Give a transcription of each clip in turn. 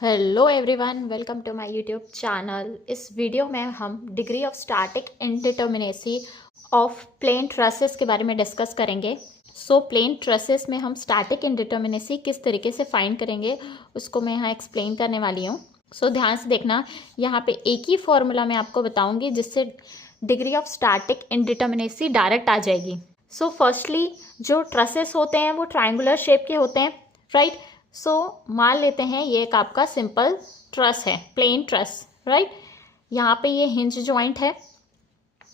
Hello everyone, welcome to my YouTube channel. इस video में हम degree of static indeterminacy of plane trusses के बारे में डिस्कस करेंगे। प्लेन ट्रसेस में हम स्टैटिक इंडिटर्मिनेसी किस तरीके से फाइंड करेंगे उसको मैं यहाँ एक्सप्लेन करने वाली हूँ। ध्यान से देखना, यहाँ पे एक ही फॉर्मूला मैं आपको बताऊँगी जिससे degree of static indeterminacy direct आ जाएगी। फर्स्टली जो ट्रसेस होते हैं वो ट्राइंगुलर शेप के होते हैं, राइट। मान लेते हैं ये एक आपका सिंपल ट्रस है, प्लेन ट्रस, राइट। यहाँ पे ये हिंज जॉइंट है,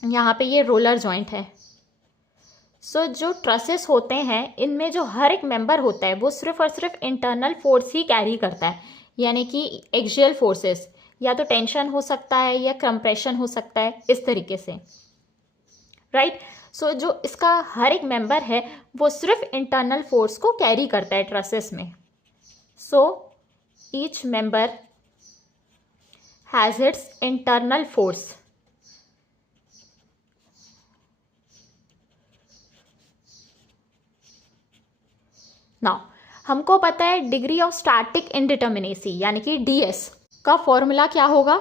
यहाँ पे ये रोलर जॉइंट है। जो ट्रसेस होते हैं इनमें जो हर एक मेंबर होता है वो सिर्फ और सिर्फ इंटरनल फोर्स ही कैरी करता है, यानी कि एक्सियल फोर्सेस, या तो टेंशन हो सकता है या कंप्रेशन हो सकता है, इस तरीके से, राइट। जो इसका हर एक मेंबर है वो सिर्फ इंटरनल फोर्स को कैरी करता है ट्रसेस में। Each member has its internal force. Now, हमको पता है डिग्री ऑफ स्टैटिक इंडिटर्मिनेसी यानी कि DS का फॉर्मूला क्या होगा।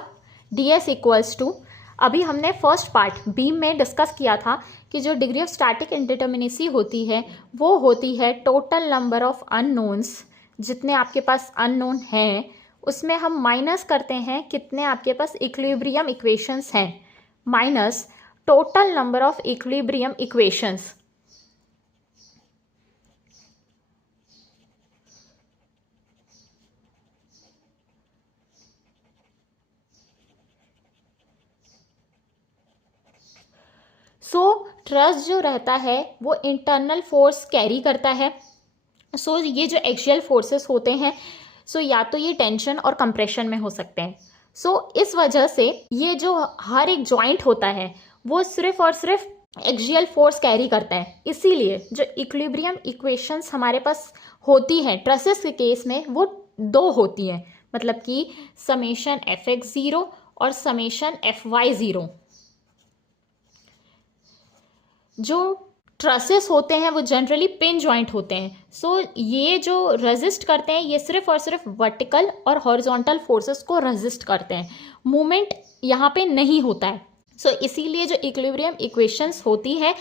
DS इक्वल्स टू, अभी हमने फर्स्ट पार्ट बीम में डिस्कस किया था कि जो डिग्री ऑफ स्टैटिक इंडिटर्मिनेसी होती है वो होती है टोटल नंबर ऑफ अननोन्स, जितने आपके पास अननोन हैं उसमें हम माइनस करते हैं कितने आपके पास इक्विलिब्रियम इक्वेशंस हैं, minus total number of equilibrium equations. Truss जो रहता है वो इंटरनल फोर्स कैरी करता है। ये जो एक्सियल फोर्सेस होते हैं या तो ये टेंशन और कंप्रेशन में हो सकते हैं। इस वजह से ये जो हर एक जॉइंट होता है वो सिर्फ और सिर्फ एक्सियल फोर्स कैरी करता है। इसीलिए जो इक्विलिब्रियम इक्वेशंस हमारे पास होती हैं ट्रसेस के केस में वो दो होती हैं, मतलब कि समेशन Fx0 और समेशन Fy0। जो ट्रसेस होते हैं वो जनरली पिन जॉइंट होते हैं। ये जो रेजिस्ट करते हैं ये सिर्फ और सिर्फ वर्टिकल और हॉरिजॉन्टल फोर्सेस को रेजिस्ट करते हैं, मूवमेंट यहाँ पे नहीं होता है। इसीलिए जो इक्विलिब्रियम इक्वेशंस होती है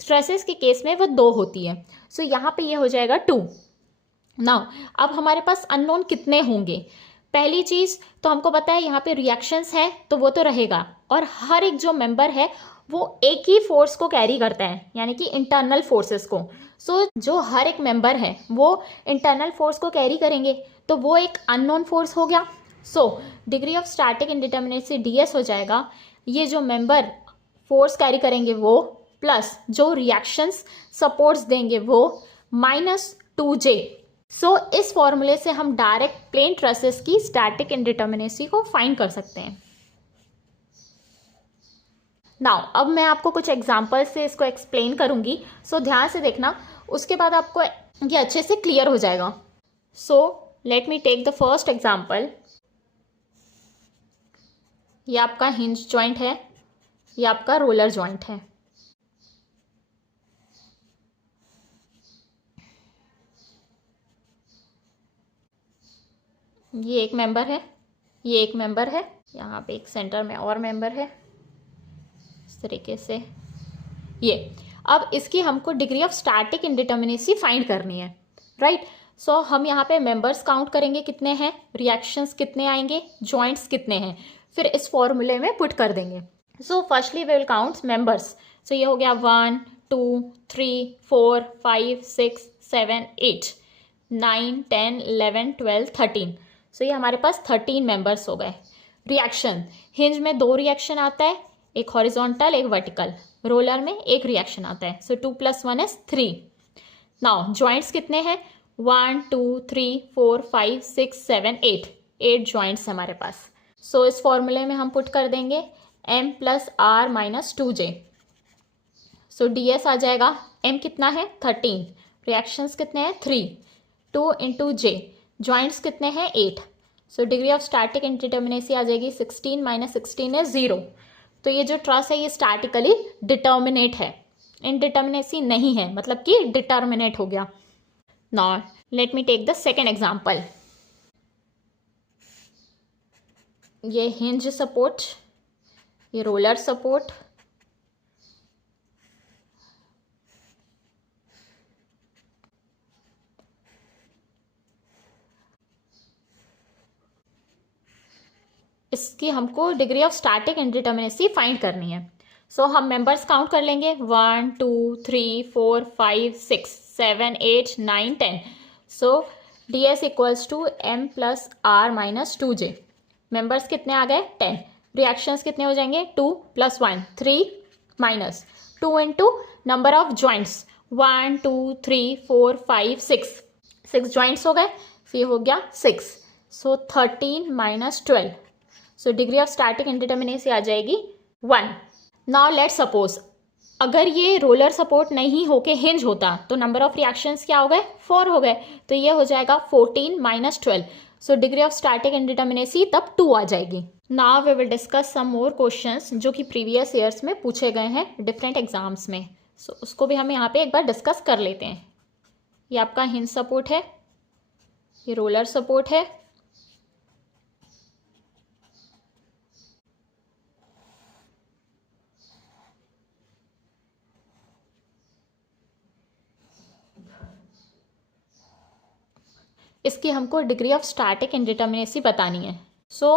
ट्रसेस के केस में वो दो होती है। यहाँ पे ये हो जाएगा 2। नाउ अब हमारे पास अननोन कितने होंगे। पहली चीज़ तो हमको पता है यहाँ पे रिएक्शंस है तो वो तो रहेगा, और हर एक जो मेंबर है वो एक ही फोर्स को कैरी करता है, यानी कि इंटरनल फोर्सेस को। जो हर एक मेंबर है वो इंटरनल फोर्स को कैरी करेंगे तो वो एक अननोन फोर्स हो गया। Degree of static indeterminacy DS हो जाएगा, ये जो मेंबर फोर्स कैरी करेंगे वो प्लस जो रिएक्शंस सपोर्ट्स देंगे वो -2J। इस फॉर्मूले से हम डायरेक्ट प्लेन ट्रसेस की स्टैटिक इंडिटर्मिनेसी को फाइंड कर सकते हैं। नाउ अब मैं आपको कुछ एग्जांपल से इसको एक्सप्लेन करूंगी, ध्यान से देखना, उसके बाद आपको ये अच्छे से क्लियर हो जाएगा। Let me take the first example. ये आपका हिंज जॉइंट है, ये आपका रोलर जॉइंट है। ये एक मेंबर है, ये एक मेंबर है, यहाँ पे एक सेंटर में और मेंबर है, इस तरीके से ये। अब इसकी हमको degree of static indeterminacy find करनी है, राइट। हम यहाँ पे मेंबर्स काउंट करेंगे कितने हैं, रिएक्शंस कितने आएंगे, जॉइंट्स कितने हैं, फिर इस फॉर्मूले में पुट कर देंगे। Firstly we will count members. ये हो गया 1 2 3 4 5 6 7 8 9 10 11 12 13। ये हमारे पास 13 मेंबर्स हो गए। रिएक्शन, हिंज में 2 रिएक्शन आता है, एक हॉरिजॉन्टल एक वर्टिकल, रोलर में एक रिएक्शन आता है। 2 + 1 = 3। नाउ जॉइंट्स कितने हैं, 1 2 3 4 5 6 7 8 जॉइंट्स हमारे पास। इस फॉर्मूले में हम पुट कर देंगे M + R - 2J। DS आ जाएगा, M कितना है 13, रिएक्शंस कितने हैं 3, 2 × J, जॉइंट्स कितने हैं 8। डिग्री ऑफ स्टैटिक इंडिटर्मिनेसी आ जाएगी 16 - 16 = 0। तो ये जो ट्रस है ये स्टैटिकली डिटर्मिनेट है, इनडिटर्मिनेसी नहीं है, मतलब कि डिटर्मिनेट हो गया। Now let me take the second example. ये हिंज सपोर्ट, ये रोलर सपोर्ट, इसकी हमको degree of static indeterminacy find करनी है। सो हम मेंबर्स काउंट कर लेंगे 1 2 3 4 5 6 7 8 9 10। So ds equals to m plus r minus 2j। Members कितने आ गए 10। रिएक्शंस कितने हो जाएंगे 2 plus 1 3 minus 2 into number of joints 1 2 3 4 5 6 joints हो गए, फिर हो गया 6। So 13 minus 12। So degree of static indeterminacy आ जाएगी 1। नाउ लेट्स सपोज अगर ये रोलर सपोर्ट नहीं होके हिंज होता तो नंबर ऑफ रिएक्शंस क्या हो गए 4 हो गए, तो ये हो जाएगा 14 minus 12। So degree of static indeterminacy तब 2 आ जाएगी। Now we will discuss some more questions जो कि प्रीवियस ईयर्स में पूछे गए हैं डिफरेंट एग्जाम्स में। सो उसको भी हम यहाँ पे एक बार डिस्कस कर लेते हैं। ये आपका हिंज सपोर्ट है, ये रोलर सपोर्ट है, इसकी हमको डिग्री ऑफ स्टैटिक इंडिटर्मिनेसी बतानी है। सो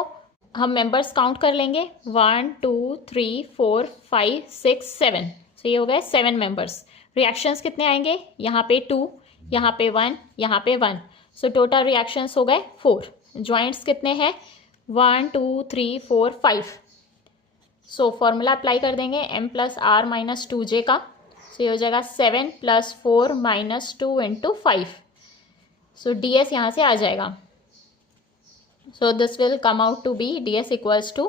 हम मेंबर्स काउंट कर लेंगे 1 2 3 4 5 6 7। सो ये हो गए 7 मेंबर्स। रिएक्शंस कितने आएंगे, यहाँ पे 2, यहाँ पे 1, यहाँ पे 1। सो टोटल रिएक्शंस हो गए 4। ज्वाइंट्स कितने हैं 1 2 3 4 5। सो फॉर्मूला अप्लाई कर देंगे m plus r minus 2j का। सो ये हो जाएगा 7 plus 4 minus 2 into 5। So ds यहाँ से आ जाएगा। So this will come out to be ds equals to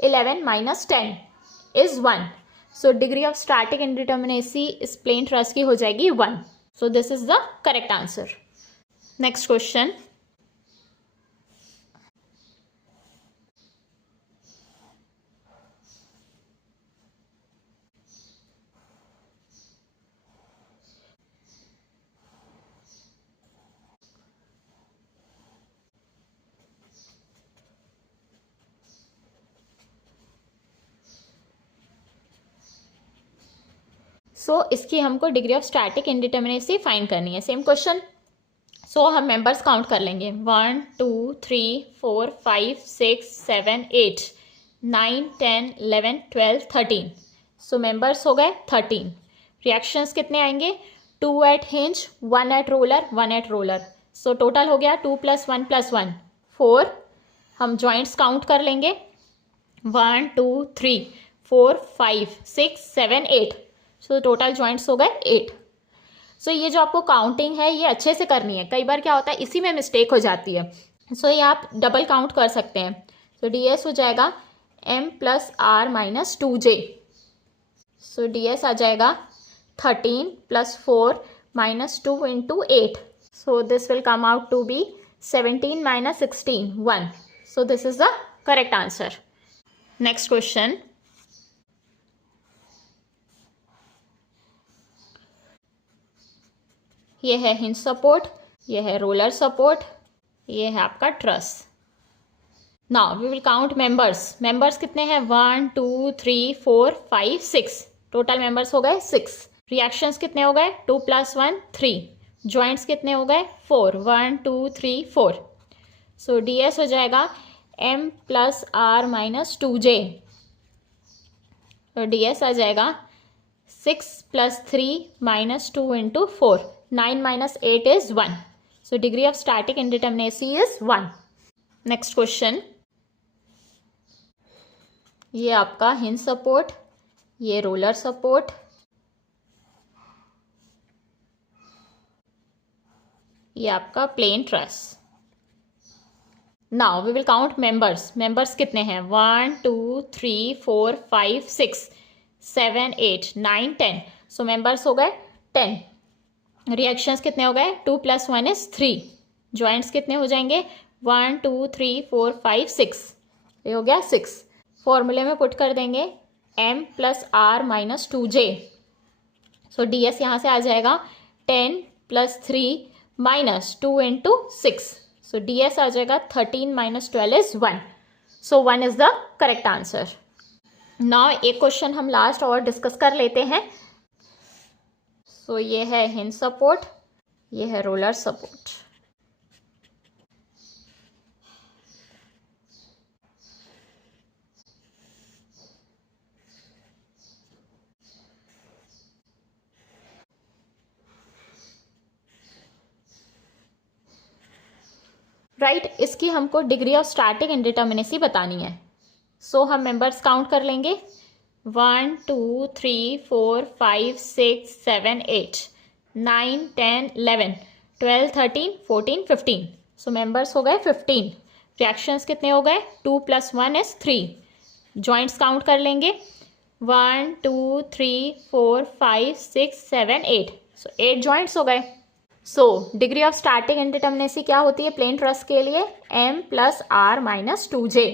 11 minus 10 is 1। So degree of static indeterminacy इस प्लेन ट्रस की हो जाएगी 1। So this is the correct answer. Next question, so इसकी हमको degree of static indeterminacy find करनी है। Same question. सो हम members count कर लेंगे 1 2 3 4 5 6 7 8 9 10 11 12 13। सो मेंबर्स हो गए 13। रिएक्शंस कितने आएंगे 2 at hinge 1 at roller 1 at roller. So total हो गया 2 प्लस 1 प्लस 1 4। हम जॉइंट्स काउंट कर लेंगे 1 2 3 4 5 6 7 8। सो टोटल ज्वाइंट्स हो गए 8। सो ये जो आपको काउंटिंग है ये अच्छे से करनी है, कई बार क्या होता है इसी में मिस्टेक हो जाती है। सो ये आप डबल काउंट कर सकते हैं। सो ds हो जाएगा m plus r minus 2j। So ds आ जाएगा 13 plus 4 minus 2 into 8। So this will come out to be 17 minus 16 1। So this is the correct answer. Next question, ये है हिंज सपोर्ट, ये है रोलर सपोर्ट, ये है आपका truss. Now we will count members. Members कितने हैं 1 2 3 4 5 6। टोटल मेंबर्स हो गए 6। रिएक्शंस कितने हो गए 2 प्लस 1 3। ज्वाइंट्स कितने हो गए 4 1 2 3 4। सो ds हो जाएगा m plus r minus 2j। तो ds आ जाएगा 6 plus 3 minus 2 into 4। 9 minus 8 is 1. So degree of static indeterminacy is 1. Next question. ये आपका हिंज सपोर्ट, ये रोलर सपोर्ट, ये आपका plane truss. Now we will count members. Members कितने हैं 1 2 3 4 5 6 7 8 9 10। सो मेंबर्स हो गए 10। रिएक्शंस कितने हो गए 2 प्लस 1 इज 3। ज्वाइंट्स कितने हो जाएंगे 1 2 3 4 5 6। ये हो गया 6। फॉर्मूले में पुट कर देंगे m plus r minus 2j। So ds यहाँ से आ जाएगा 10 plus 3 minus 2 into 6। So ds आ जाएगा 13 minus 12 is 1। So 1 is the correct answer. Now एक क्वेश्चन हम लास्ट और डिस्कस कर लेते हैं। सो ये है हिंज सपोर्ट, ये है रोलर सपोर्ट। राइट, इसकी हमको डिग्री ऑफ स्टैटिक इंडिटर्मिनेसी बतानी है। सो हम मेंबर्स काउंट कर लेंगे, 1 2 3 4 5 6 7 8 9 10 11 12 13 14 15। सो मेंबर्स हो गए 15। रिएक्शंस कितने हो गए, 2 + 1 इज 3। जॉइंट्स काउंट कर लेंगे, 1 2 3 4 5 6 7 8। सो 8 जॉइंट्स हो गए। सो डिग्री ऑफ स्टैटिक इंडिटर्मिनेसी क्या होती है प्लेन ट्रस के लिए, m + r - 2j।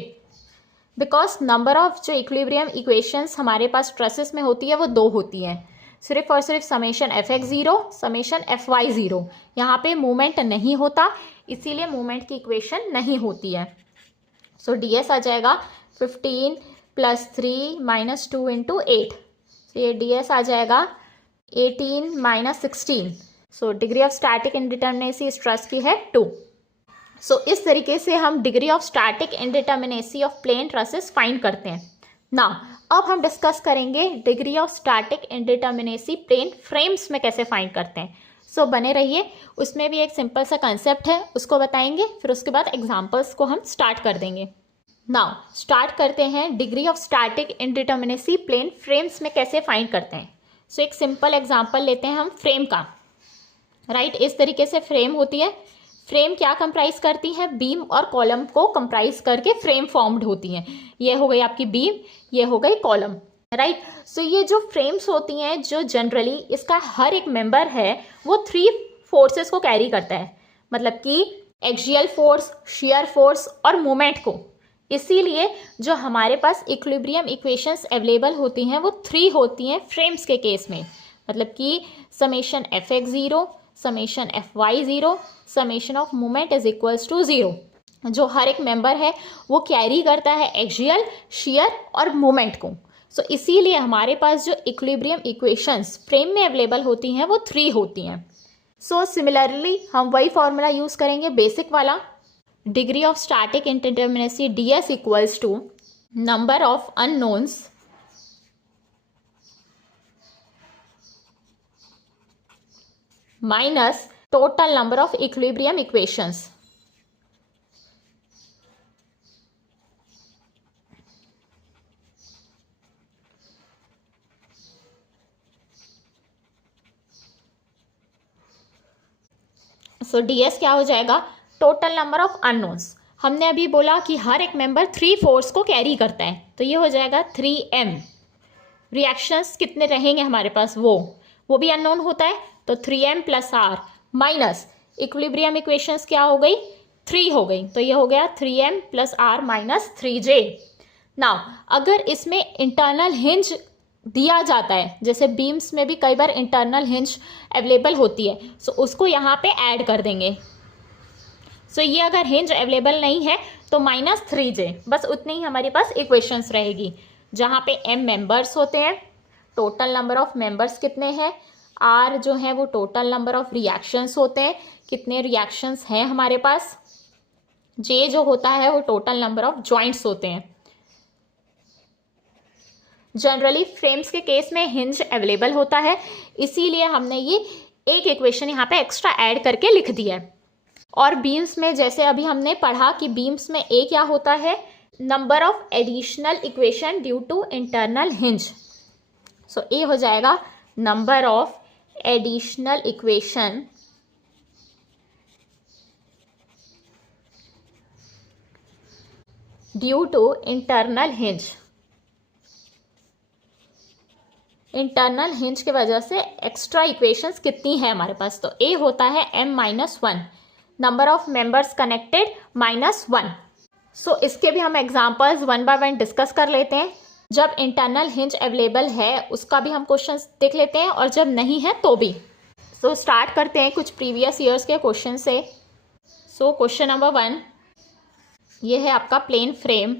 Because number of जो इक्विलिब्रियम इक्वेशंस हमारे पास ट्रसेस में होती है वो 2 होती हैं, सिर्फ और सिर्फ समेशन fx0 समेशन fy0। यहाँ पे मूवमेंट नहीं होता, इसीलिए मूवमेंट की इक्वेशन नहीं होती है। सो ds आ जाएगा 15 + 3 - 2 × 8। तो ये ds आ जाएगा 18 - 16। So degree of static indeterminacy इस ट्रस की है 2। सो इस तरीके से हम degree of static indeterminacy of plane trusses find करते हैं। ना अब हम डिस्कस करेंगे degree of static indeterminacy plane frames में कैसे फाइंड करते हैं। सो बने रहिए, उसमें भी एक सिंपल सा कंसेप्ट है, उसको बताएंगे, फिर उसके बाद एग्जाम्पल्स को हम स्टार्ट कर देंगे। नाउ स्टार्ट करते हैं degree of static indeterminacy plane frames में कैसे फाइंड करते हैं। सो एक सिंपल एग्जाम्पल लेते हैं हम फ्रेम का। राइट, इस तरीके से फ्रेम होती है। फ्रेम क्या कंप्राइज करती है, बीम और कॉलम को कंप्राइज करके फ्रेम फॉर्म्ड होती हैं। ये हो गई आपकी बीम, ये हो गई कॉलम। राइट, सो ये जो फ्रेम्स होती हैं, जो जनरली इसका हर एक मेंबर है वो 3 फोर्सेस को कैरी करता है, मतलब कि एक्सियल फोर्स, शियर फोर्स और मोमेंट को। इसीलिए जो हमारे पास इक्विलिब्रियम इक्वेशंस अवेलेबल होती हैं वो 3 होती हैं फ्रेम्स के केस में, मतलब कि summation fx0 summation fy0 summation of moment is equals to 0। जो हर एक मेंबर है वो कैरी करता है एक्सियल, शियर और मोमेंट को। सो इसीलिए हमारे पास जो इक्विलिब्रियम इक्वेशंस फ्रेम में अवेलेबल होती हैं वो 3 होती हैं। सो सिमिलरली हम वही फॉर्मूला यूज करेंगे बेसिक वाला, degree of static indeterminacy ds equals to number of unknowns minus total number of equilibrium equations. So ds क्या हो जाएगा, टोटल नंबर ऑफ अननोन्स। हमने अभी बोला कि हर एक मेंबर 3 फोर्स को कैरी करता है, तो ये हो जाएगा 3m। रिएक्शंस कितने रहेंगे हमारे पास, वो भी अननोन होता है, तो 3m + r minus equilibrium equations क्या हो गई, 3 हो गई, तो ये हो गया 3m + r - 3j। नाउ अगर इसमें इंटरनल हिंज दिया जाता है, जैसे बीम्स में भी कई बार इंटरनल हिंज अवेलेबल होती है, सो उसको यहाँ पे ऐड कर देंगे। सो ये अगर हिंज अवेलेबल नहीं है तो -3j, बस उतनी ही हमारे पास इक्वेशंस रहेगी, जहाँ पे m मेंबर्स होते हैं, टोटल नंबर ऑफ मेंबर्स कितने हैं, r जो है वो टोटल नंबर ऑफ रिएक्शंस होते हैं, कितने रिएक्शंस हैं हमारे पास, j जो होता है वो टोटल नंबर ऑफ जॉइंट्स होते हैं। जनरली फ्रेम्स के केस में हिंज अवेलेबल होता है, इसीलिए हमने ये एक इक्वेशन यहाँ पे एक्स्ट्रा ऐड करके लिख दिया है। और बीम्स में जैसे अभी हमने पढ़ा कि बीम्स में ए क्या होता है, number of additional equation due to internal hinge. So A हो जाएगा number of additional equation due to internal hinge. Internal hinge की वजह से एक्स्ट्रा इक्वेशंस कितनी है हमारे पास, तो ए होता है m - 1, number of members connected -1। सो इसके भी हम एग्जांपल्स 1 बाय 1 डिस्कस कर लेते हैं। जब इंटरनल हिंज अवेलेबल है उसका भी हम क्वेश्चंस देख लेते हैं, और जब नहीं है तो भी। सो स्टार्ट करते हैं कुछ प्रीवियस ईयर्स के क्वेश्चन से। सो क्वेश्चन नंबर 1, ये है आपका प्लेन फ्रेम।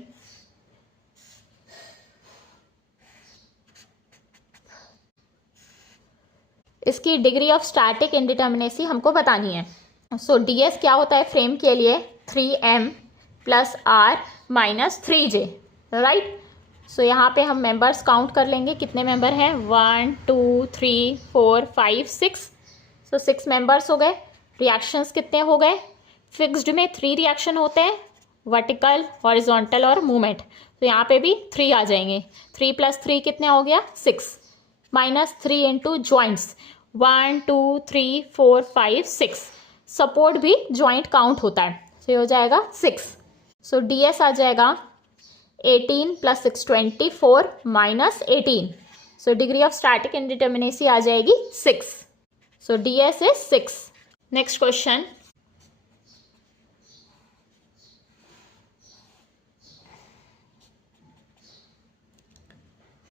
इसकी डिग्री ऑफ स्टैटिक इंडिटर्मिनेसी हमको बतानी है। सो ds क्या होता है फ्रेम के लिए, 3m plus r minus 3j, right. So यहाँ पे हम मेंबर्स काउंट कर लेंगे, कितने मेंबर हैं, 1 2 3 4 5 6। सो 6 मेंबर्स हो गए। रिएक्शंस कितने हो गए, फिक्स्ड में 3 रिएक्शन होते हैं, वर्टिकल, हॉरिजॉन्टल और मूवमेंट। तो यहाँ पे भी 3 आ जाएंगे। 3 प्लस 3 कितने हो गया, 6, माइनस 3 इंटू ज्वाइंट्स, 1 2 3 4 5 6। सपोर्ट भी ज्वाइंट काउंट होता है, तो ये हो जाएगा 6। सो ds आ जाएगा 18 plus 6 24 minus 18। So degree of static indeterminacy आ जाएगी 6। So ds is 6। Next question,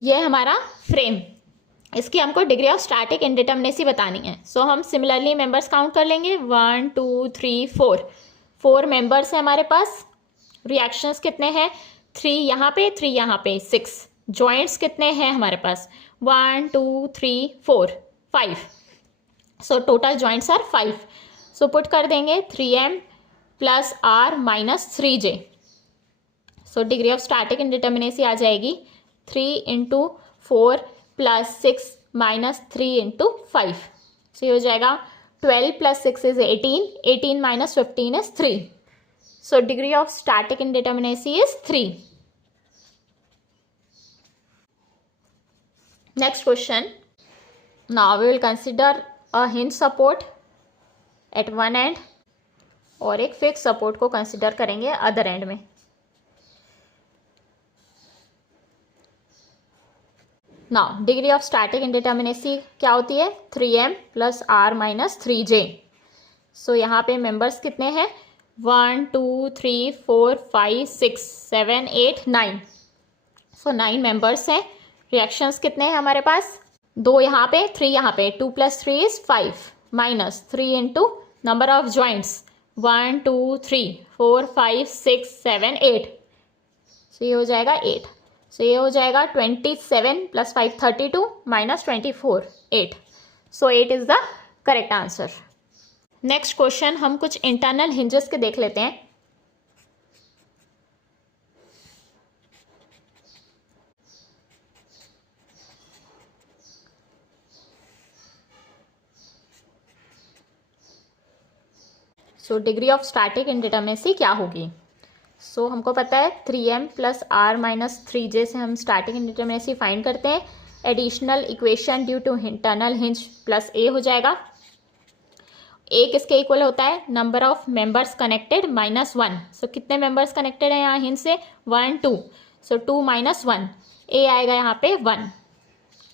ये हमारा फ्रेम, इसकी हमको डिग्री ऑफ स्टैटिक इंडिटर्मिनेसी बतानी है। सो हम सिमिलरली मेंबर्स काउंट कर लेंगे, 1 2 3 4। 4 मेंबर्स हैं हमारे पास। रिएक्शंस कितने हैं, 3 यहाँ पे 3 यहाँ पे, 6। जॉइंट्स कितने हैं हमारे पास, 1 2 3 4 5। So total joints are 5। So put कर देंगे 3m plus r minus 3j। So degree of static indeterminacy आ जाएगी 3 into 4 plus 6 minus 3 into 5। So ये हो जाएगा 12 plus 6 is 18, 18 minus 15 is 3। So degree of static indeterminacy is 3. Next question. Now we will consider a hinge support at one end और एक fixed support को consider करेंगे other end में। Now degree of static indeterminacy क्या होती है, 3m plus r minus 3j। So यहाँ पे members कितने हैं, 1 2 3 4 5 6 7 8 9। सो 9 मेंबर्स हैं। रिएक्शंस कितने हैं हमारे पास, 2 यहाँ पे 3 यहाँ पे, 2 plus 3 is 5, minus 3 into number of joints, 1 2 3 4 5 6 7 8। सो ये हो जाएगा 8। सो ये हो जाएगा 27 plus 5 32 minus 24 8। So 8 is the correct answer. Next question, हम कुछ इंटरनल हिंजेस के देख लेते हैं। सो डिग्री ऑफ स्टैटिक इंडिटर्मिनेसी क्या होगी। सो हमको पता है 3m plus r minus 3j से हम स्टैटिक इंडिटर्मिनेसी फाइंड करते हैं। Additional equation due to internal hinge plus a हो जाएगा। एक इसके इक्वल होता है number of members connected minus 1। So कितने मेंबर्स कनेक्टेड हैं यहाँ हिंज से, 1 2। सो 2 माइनस 1, a आएगा यहाँ पे 1।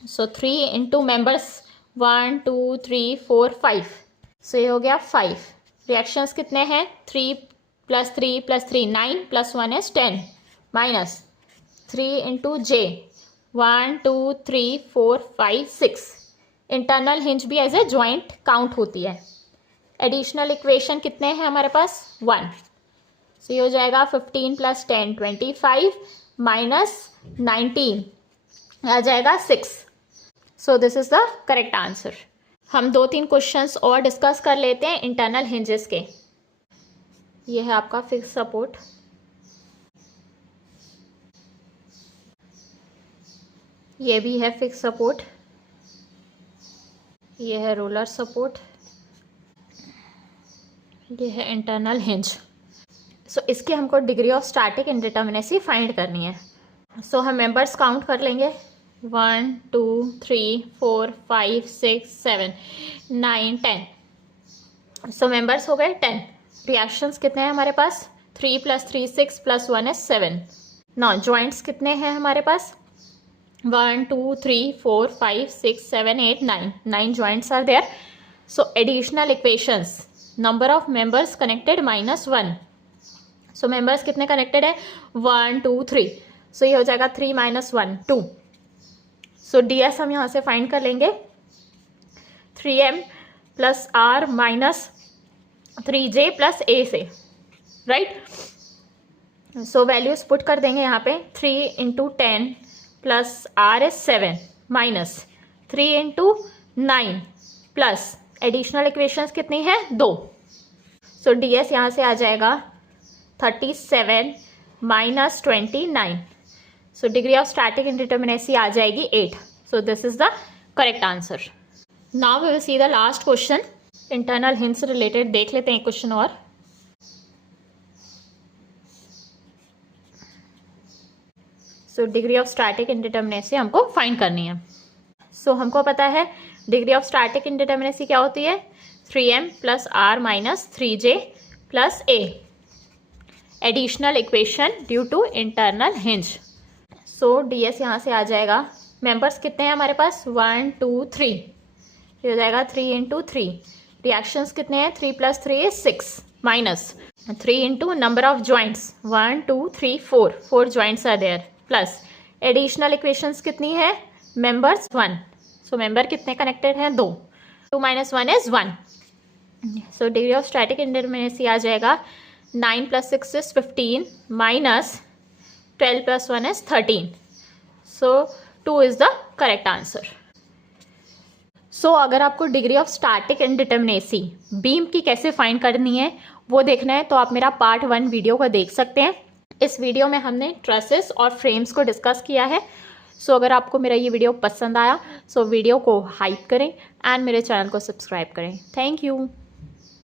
सो 3 इंटू मेंबर्स, 1 2 3 4 5। सो ये हो गया 5। रिएक्शंस कितने हैं, 3 plus 3 plus 3 9 plus 1 is 10, minus 3 into j, 1 2 3 4 5 6। Internal hinge भी एज ए ज्वाइंट काउंट होती है। एडिशनल इक्वेशन कितने हैं हमारे पास, 1। सो ये हो जाएगा 15 प्लस 10 25 माइनस 19 आ जाएगा 6। सो this is the correct answer. हम 2-3 क्वेश्चंस और डिस्कस कर लेते हैं इंटरनल हिंजेस के। ये है आपका फिक्स सपोर्ट, ये भी है फिक्स सपोर्ट, ये है रोलर सपोर्ट, ये है इंटरनल हिंज। सो इसके हमको degree of static indeterminacy find करनी है। सो हम मेंबर्स काउंट कर लेंगे, 1 2 3 4 5 6 7 9 10। सो मेंबर्स हो गए 10। रिएक्शंस कितने हैं हमारे पास, 3 plus 3 6 plus 1 is 7। Now joints कितने हैं हमारे पास, 1 2 3 4 5 6 7 8 9। 9 joints are there. So additional equations, number of members connected minus 1। So members कितने कनेक्टेड है, 1 2 3। सो ये हो जाएगा 3 माइनस 1 2। सो ds हम यहाँ से फाइंड कर लेंगे, 3m plus r minus 3j plus a से, राइट। सो वैल्यूज पुट कर देंगे यहाँ पे, 3 into 10 plus r is 7 minus 3 into 9 plus additional equations कितनी है 2। सो डी एस यहाँ से आ जाएगा 37 minus 29। So degree of static indeterminacy आ जाएगी 8। So this is the correct answer. Now we will see the last question, internal hinge से related देख लेते हैं क्वेश्चन और। So degree of static indeterminacy हमको फाइंड करनी है। सो हमको पता है डिग्री ऑफ स्टैटिक इंडिटर्मिनेसी क्या होती है, 3m plus R minus 3j plus a, additional equation due to internal hinge. So D S यहाँ से आ जाएगा, मेंबर्स कितने हैं हमारे पास 1 2 3, ये हो जाएगा 3 इंटू 3। रिएक्शंस कितने हैं 3 plus 3 is 6 minus 3 into number of joints 1 2 3 4 joints are there plus additional equations कितनी है मेंबर्स 1। सो मेंबर कितने कनेक्टेड हैं 2, 2 minus 1 is 1। So degree of static indeterminacy आ जाएगा 9 plus 6 is 15 minus 12 plus 1 is 13। So 2 is the correct answer. So अगर आपको degree of static indeterminacy beam की कैसे फाइंड करनी है वो देखना है तो आप मेरा पार्ट 1 वीडियो को देख सकते हैं। इस वीडियो में हमने ट्रसेस और फ्रेम्स को डिस्कस किया है। सो अगर आपको मेरा ये वीडियो पसंद आया सो वीडियो को हाइप करें एंड मेरे चैनल को सब्सक्राइब करें। Thank you.